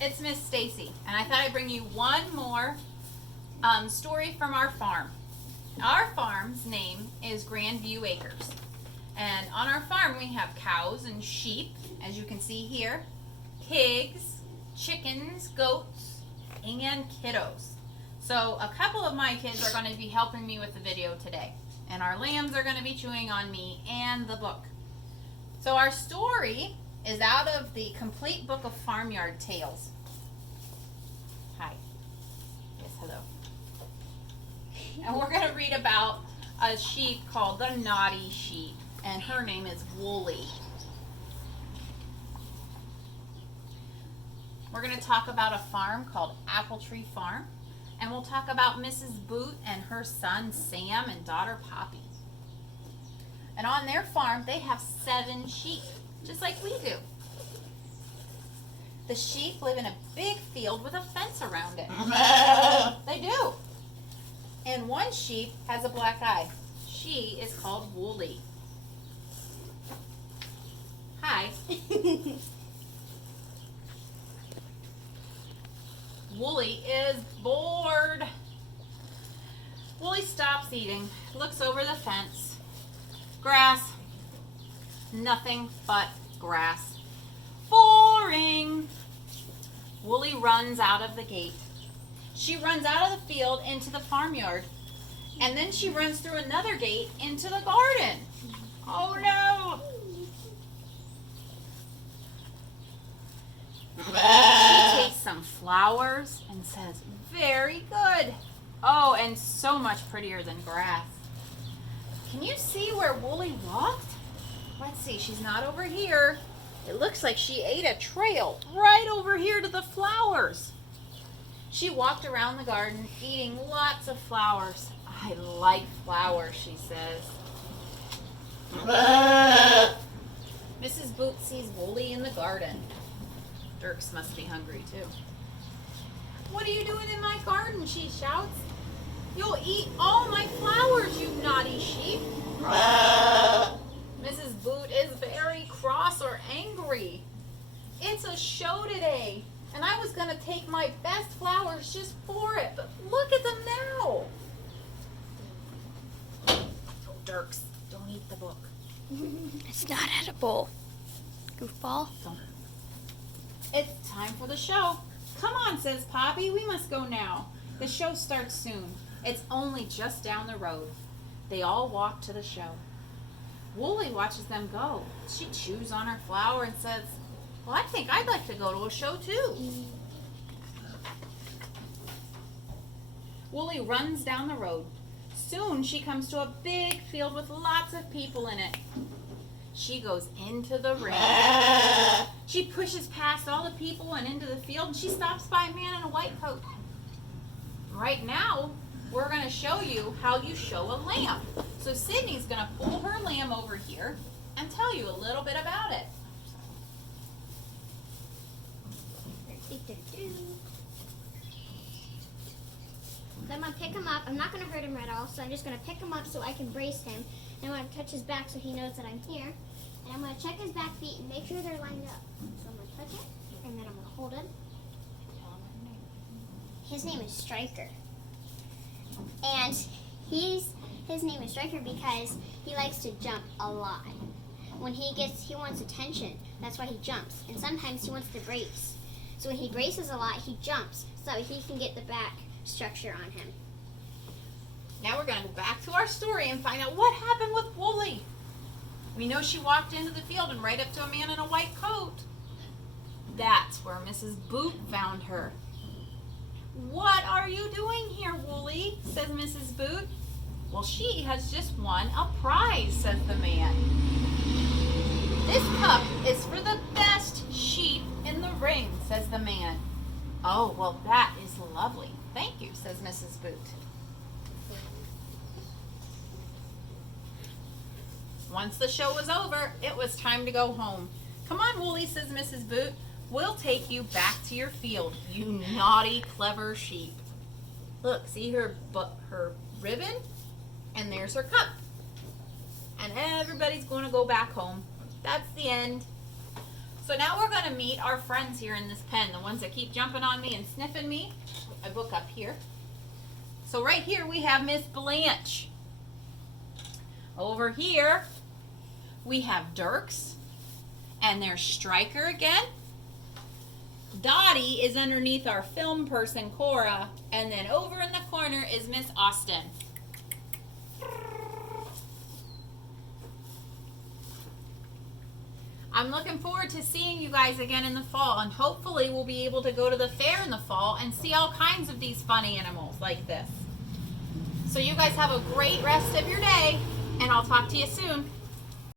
It's Miss Stacy, and I thought I'd bring you one more story from our farm. Our farm's name is Grandview Acres, and on our farm we have cows and sheep, as you can see here, pigs, chickens, goats, and kiddos. So a couple of my kids are going to be helping me with the video today, and our lambs are going to be chewing on me and the book. So our story is out of the complete book of Farmyard Tales. Hi. Yes, hello. And we're going to read about a sheep called the Naughty Sheep, and her name is Woolly. We're going to talk about a farm called Apple Tree Farm, and we'll talk about Mrs. Boot and her son Sam and daughter Poppy. And on their farm, they have 7 sheep, just like we do. The sheep live in a big field with a fence around it. They do. And one sheep has a black eye. She is called Woolly. Hi. Woolly is bored. Woolly stops eating, looks over the fence. Grass. Nothing but grass. Boring. Woolly runs out of the gate. She runs out of the field into the farmyard. And then she runs through another gate into the garden. Oh no! She takes some flowers and says, "Very good." Oh, and so much prettier than grass. Can you see where Woolly walked? Let's see, she's not over here. It looks like she ate a trail right over here to the flowers. She walked around the garden eating lots of flowers. "I like flowers," she says. Mrs. Boot sees Woolly in the garden. Dirks must be hungry too. "What are you doing in my garden?" she shouts. "You'll eat all my flowers, you naughty sheep." Mrs. Boot is very cross or angry. "It's a show today, and I was going to take my best flowers just for it, but look at them now." Oh, Dirks, don't eat the book. It's not edible. Goofball. Don't. "It's time for the show." "Come on," says Poppy, "we must go now. The show starts soon. It's only just down the road." They all walk to the show. Woolly watches them go. She chews on her flower and says, "Well, I think I'd like to go to a show too." Woolly runs down the road. Soon she comes to a big field with lots of people in it. She goes into the ring. She pushes past all the people and into the field, and she stops by a man in a white coat. Right now, we're going to show you how you show a lamb. So Sydney's going to pull her lamb over here and tell you a little bit about it. So I'm going to pick him up. I'm not going to hurt him at all, so I'm just going to pick him up so I can brace him. And I'm going to touch his back so he knows that I'm here. And I'm going to check his back feet and make sure they're lined up. So I'm going to touch it, and then I'm going to hold him. His name is Striker. And his name is Striker because he likes to jump a lot. When he wants attention, that's why he jumps. And sometimes he wants to brace. So when he braces a lot, he jumps so he can get the back structure on him. Now we're going to go back to our story and find out what happened with Woolly. We know she walked into the field and right up to a man in a white coat. That's where Mrs. Boot found her. "What are you doing here, Woolly?" says Mrs. Boot. "Well, she has just won a prize," says the man. "This cup is for the best sheep in the ring," says the man. "Oh, well, that is lovely. Thank you," says Mrs. Boot. Once the show was over, it was time to go home. "Come on, Woolly," says Mrs. Boot. "We'll take you back to your field, you naughty, clever sheep." Look, see her ribbon? And there's her cup. And everybody's going to go back home. That's the end. So now we're going to meet our friends here in this pen, the ones that keep jumping on me and sniffing me. Put my book up here. So right here we have Miss Blanche. Over here we have Dirks, and there's Striker again. Dottie is underneath our film person, Cora, and then over in the corner is Miss Austin. I'm looking forward to seeing you guys again in the fall, and hopefully we'll be able to go to the fair in the fall and see all kinds of these fun animals like this. So you guys have a great rest of your day, and I'll talk to you soon.